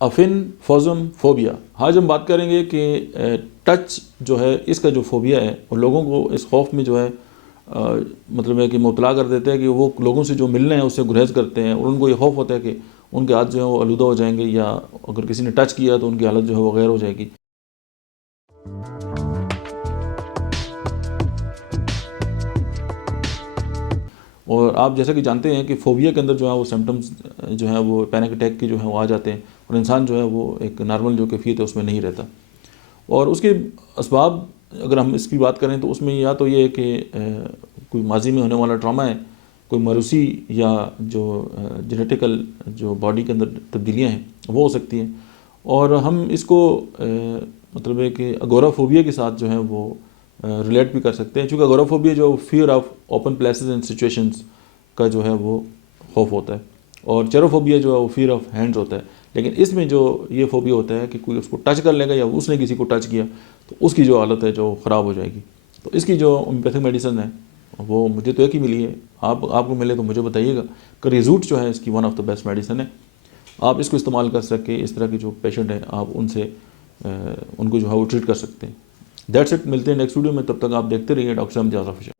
अफिन phobia. आज हम बात करेंगे कि टच जो है, इसका जो फोबिया है, और लोगों को इस खौफ में जो है मतलब है कि मुबतला कर देते हैं कि वो लोगों से जो मिलने हैं उससे गुरेज करते हैं, और उनको ये खौफ होता है कि उनके हाथ जो है वो आलूदा हो जाएंगे, या अगर किसी ने टच किया तो उनकी हालत जो है वो गैर हो जाएगी। और आप जैसा कि जानते हैं कि फोबिया के अंदर जो है वो सिम्टम्स जो है वो पैनिक अटैक के जो है वो आ जाते हैं, और इंसान जो है वो एक नॉर्मल जो कैफियत है उसमें नहीं रहता। और उसके असबाब अगर हम इसकी बात करें तो उसमें या तो ये है कि कोई माजी में होने वाला ट्रॉमा है, कोई मरूसी, या जो जेनेटिकल जो बॉडी के अंदर तब्दीलियाँ हैं वो हो सकती हैं। और हम इसको मतलब है कि अगोराफोबिया के साथ जो है वो रिलेट भी कर सकते हैं, चूँकि अगोराफोबिया जो fear of open places and situations का जो है वो खौफ होता है, और चेरोफोबिया जो है वो फियर ऑफ हैंड्स होता है। लेकिन इसमें जो ये फोबिया होता है कि कोई उसको टच कर लेगा या उसने किसी को टच किया तो उसकी जो हालत है जो ख़राब हो जाएगी। तो इसकी जो होम्योपैथिक मेडिसिन है वो मुझे तो एक ही मिली है, आपको मिले तो मुझे बताइएगा। करीजूट जो है इसकी one of the best medicine है, आप इसको इस्तेमाल कर सके। इस तरह के जो पेशेंट हैं आप उनसे उनको जो है वो ट्रीट कर सकते हैं। दैट्स इट, मिलते हैं नेक्स्ट वीडियो में, तब तक आप देखते रहिए डॉक्टर इम्तियाज़ ऑफिशियल।